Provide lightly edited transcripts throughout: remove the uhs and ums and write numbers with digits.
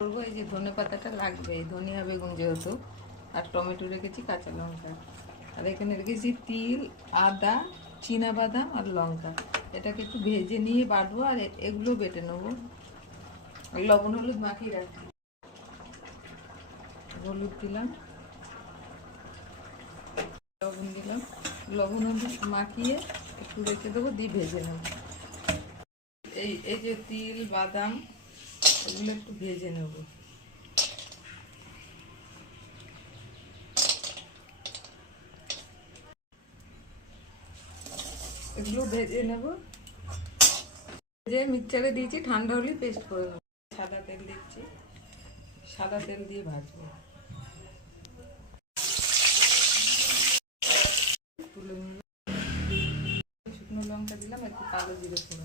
করবো এই যে ধনে পাতাটা লাগবে, ধনিয়া বেগুন যেহেতু, আর টমেটো রেখেছি, কাঁচা লঙ্কা, আর এখানে রেখেছি তিল, আদা, চীনা বাদাম আর লঙ্কা। এটাকে একটু ভেজে নিয়ে বাটবো, আর এগুলো বেটে নেবো। লবণ হলুদ মাখিয়ে রাখছি, হলুদ দিলাম, লবণ দিলাম, লবণ হলুদ মাখিয়ে একটু রেখে দেবো, দিয়ে ভেজে নেব। এই যে তিল বাদাম এগুলো একটু ভেজে নেব। এগুলো ভেজে নেব, ভেজে মিক্সচারে দিয়েছি, ঠান্ডা হলে পেস্ট করে নেব। সাদা তেল দিচ্ছি, সাদা তেল দিয়ে ভাজবো। তুলে নিলাম, শুকনো লঙ্কা দিলাম, একটু কালো জিরে ফোড়ন,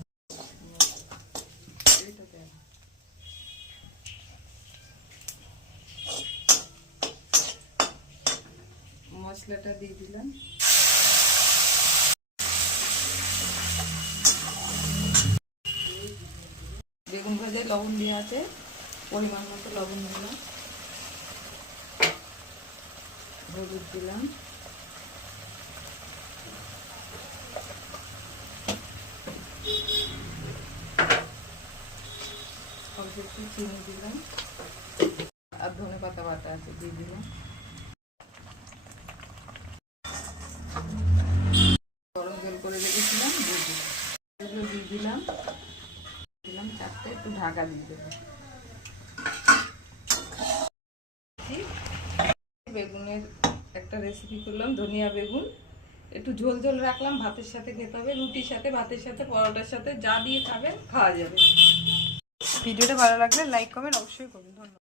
মশলাটা দিয়ে দিলাম। বেগুন ভাজায় লবণ দেওয়া আছে, পরিমাণ মতো লবণ দিলাম, হলুদ দিলাম, অল্প একটু চিনি দিলাম, আর ধনে পাতা বাটা আছে দিয়ে দিলাম। গরম জল করে রেখেছিলাম, দিয়ে দিলাম, এগুলো দিয়ে দিলাম, দিলাম চারটে, একটু ঢাকা দিয়ে দেবো। বেগুনের একটা রেসিপি করলাম, ধনিয়া বেগুন, একটু ঝোল ঝোল রাখলাম, ভাতের সাথে খেতে হবে, রুটির সাথে, ভাতের সাথে, পরোটার সাথে, যা দিয়ে খাবেন খাওয়া যাবে। ভিডিওটা ভালো লাগলে লাইক কমেন্ট অবশ্যই করুন। ধন্যবাদ।